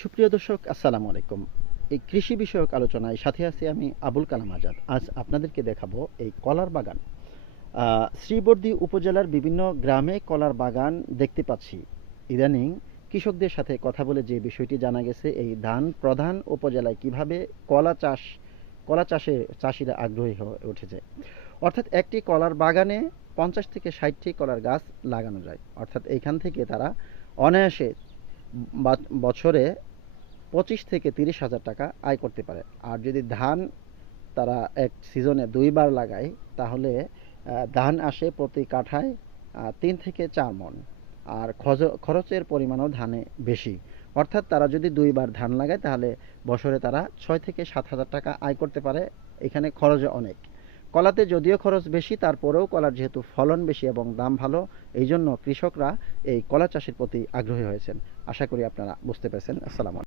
সুপ্রিয় দর্শক, আসসালামু আলাইকুম। এই কৃষি বিষয়ক আলোচনায় সাথে আছি আমি আবুল কালাম আজাদ। আজ আপনাদেরকে দেখাবো এই কলার বাগান। শ্রীবর্দী উপজেলার বিভিন্ন গ্রামে কলার বাগান দেখতে পাচ্ছি। ইদানিং কৃষকদের সাথে কথা বলে যে বিষয়টি জানা গেছে, এই ধান প্রধান উপজেলায় কীভাবে কলা চাষ, কলা চাষে চাষিরা আগ্রহী হয়ে উঠেছে। অর্থাৎ একটি কলার বাগানে পঞ্চাশ থেকে ষাটটি কলার গাছ লাগানো যায়। অর্থাৎ এইখান থেকে তারা অনায়াসে বছরে পঁচিশ থেকে তিরিশ হাজার টাকা আয় করতে পারে। আর যদি ধান তারা এক সিজনে দুইবার লাগায়, তাহলে ধান আসে প্রতি কাঠায় তিন থেকে চার মন। আর খরচের পরিমাণও ধানে বেশি। অর্থাৎ তারা যদি দুইবার ধান লাগায়, তাহলে বছরে তারা ছয় থেকে সাত হাজার টাকা আয় করতে পারে। এখানে খরচ অনেক। কলাতে যদিও খরচ বেশি, তারপরেও কলার যেহেতু ফলন বেশি এবং দাম ভালো এই জন্য কৃষকরা এই কলা চাষের প্রতি আগ্রহী হয়েছেন। আশা করি আপনারা বুঝতে পেরেছেন। আসসালামু